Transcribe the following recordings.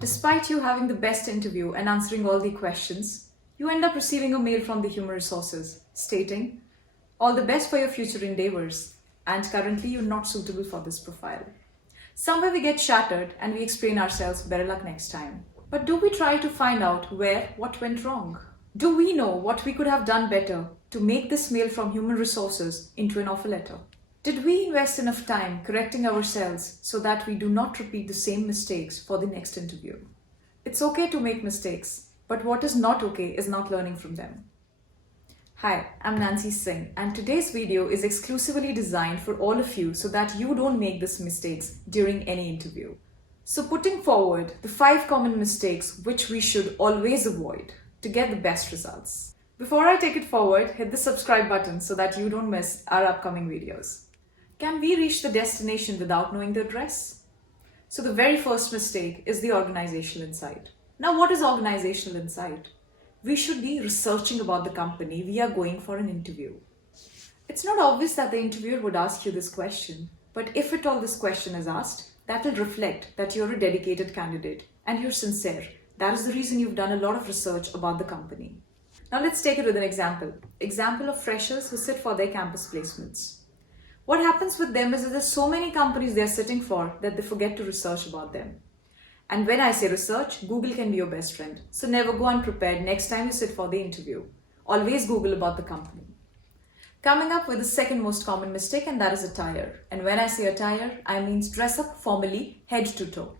Despite you having the best interview and answering all the questions, you end up receiving a mail from the human resources stating, "All the best for your future endeavors, and currently you're not suitable for this profile." Somewhere we get shattered and we explain ourselves, "Better luck next time." But do we try to find out what went wrong? Do we know what we could have done better to make this mail from human resources into an offer letter? Did we invest enough time correcting ourselves so that we do not repeat the same mistakes for the next interview? It's okay to make mistakes, but what is not okay is not learning from them. Hi, I'm Nancy Singh, and today's video is exclusively designed for all of you so that you don't make these mistakes during any interview. So putting forward the 5 common mistakes which we should always avoid to get the best results. Before I take it forward, hit the subscribe button so that you don't miss our upcoming videos. Can we reach the destination without knowing the address? So the very first mistake is the organizational insight. Now, what is organizational insight? We should be researching about the company we are going for an interview. It's not obvious that the interviewer would ask you this question, but if at all this question is asked, that will reflect that you're a dedicated candidate and you're sincere. That is the reason you've done a lot of research about the company. Now let's take it with an example. Example of freshers who sit for their campus placements. What happens with them is that there's so many companies they're sitting for that they forget to research about them. And when I say research, Google can be your best friend. So never go unprepared next time you sit for the interview. Always Google about the company. Coming up with the second most common mistake, and that is attire. And when I say attire, I mean dress up formally, head to toe.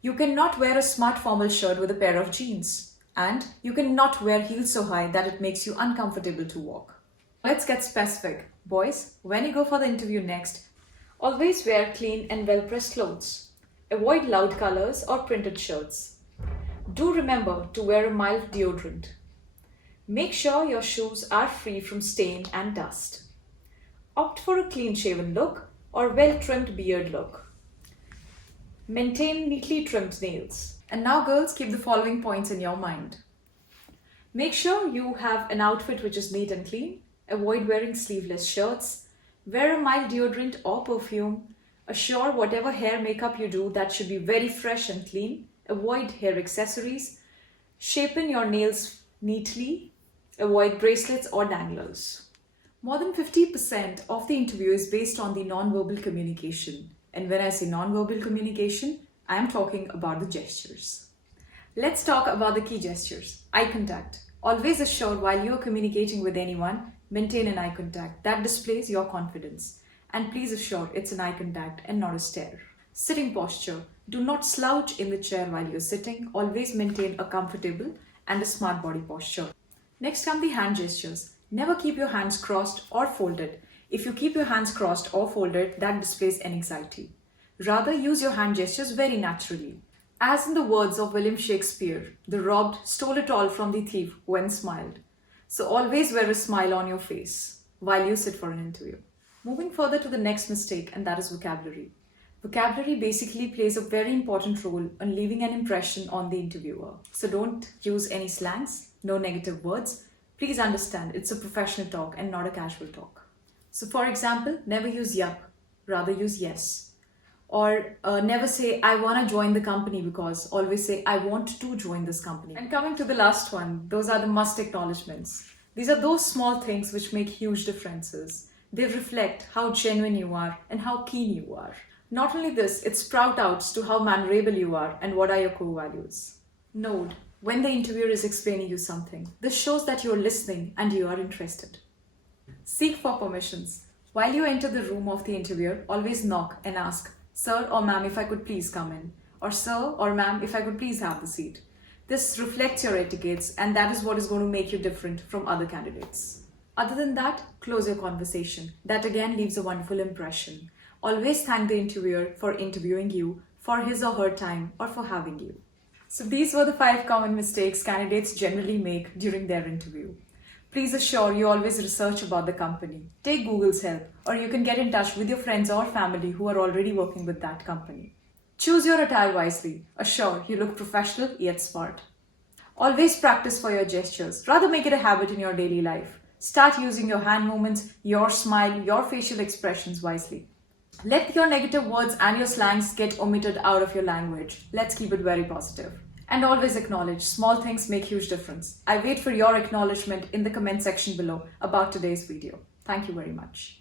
You cannot wear a smart formal shirt with a pair of jeans. And you cannot wear heels so high that it makes you uncomfortable to walk. Let's get specific. Boys, when you go for the interview next, always wear clean and well-pressed clothes. Avoid loud colors or printed shirts. Do remember to wear a mild deodorant. Make sure your shoes are free from stain and dust. Opt for a clean-shaven look or well-trimmed beard look. Maintain neatly trimmed nails. And now girls, keep the following points in your mind. Make sure you have an outfit which is neat and clean. Avoid wearing sleeveless shirts. Wear a mild deodorant or perfume. Assure whatever hair makeup you do that should be very fresh and clean. Avoid hair accessories. Shapen your nails neatly. Avoid bracelets or danglers. More than 50% of the interview is based on the non-verbal communication. And when I say non-verbal communication, I am talking about the gestures. Let's talk about the key gestures. Eye contact. Always assure while you are communicating with anyone, maintain an eye contact. That displays your confidence. And please assure it's an eye contact and not a stare. Sitting posture. Do not slouch in the chair while you're sitting. Always maintain a comfortable and a smart body posture. Next come the hand gestures. Never keep your hands crossed or folded. If you keep your hands crossed or folded, that displays an anxiety. Rather, use your hand gestures very naturally. As in the words of William Shakespeare, the robbed stole it all from the thief when smiled. So always wear a smile on your face while you sit for an interview. Moving further to the next mistake, and that is vocabulary. Vocabulary basically plays a very important role in leaving an impression on the interviewer. So don't use any slangs, no negative words. Please understand it's a professional talk and not a casual talk. So for example, never use yup, rather use yes. Or never say, "I want to join the company because," always say, "I want to join this company." And coming to the last one, those are the must acknowledgements. These are those small things which make huge differences. They reflect how genuine you are and how keen you are. Not only this, it sprout out to how mannerable you are and what are your core values. Note, when the interviewer is explaining you something, this shows that you are listening and you are interested. Seek for permissions. While you enter the room of the interviewer, always knock and ask, "Sir or ma'am, if I could please come in," or "Sir or ma'am, if I could please have the seat." This reflects your etiquettes, and that is what is going to make you different from other candidates. Other than that, close your conversation. That again leaves a wonderful impression. Always thank the interviewer for interviewing you, for his or her time, or for having you. So these were the 5 common mistakes candidates generally make during their interview. Please assure you always research about the company. Take Google's help, or you can get in touch with your friends or family who are already working with that company. Choose your attire wisely. Assure you look professional yet smart. Always practice for your gestures. Rather make it a habit in your daily life. Start using your hand movements, your smile, your facial expressions wisely. Let your negative words and your slangs get omitted out of your language. Let's keep it very positive. And always acknowledge small things make huge difference. I wait for your acknowledgement in the comment section below about today's video. Thank you very much.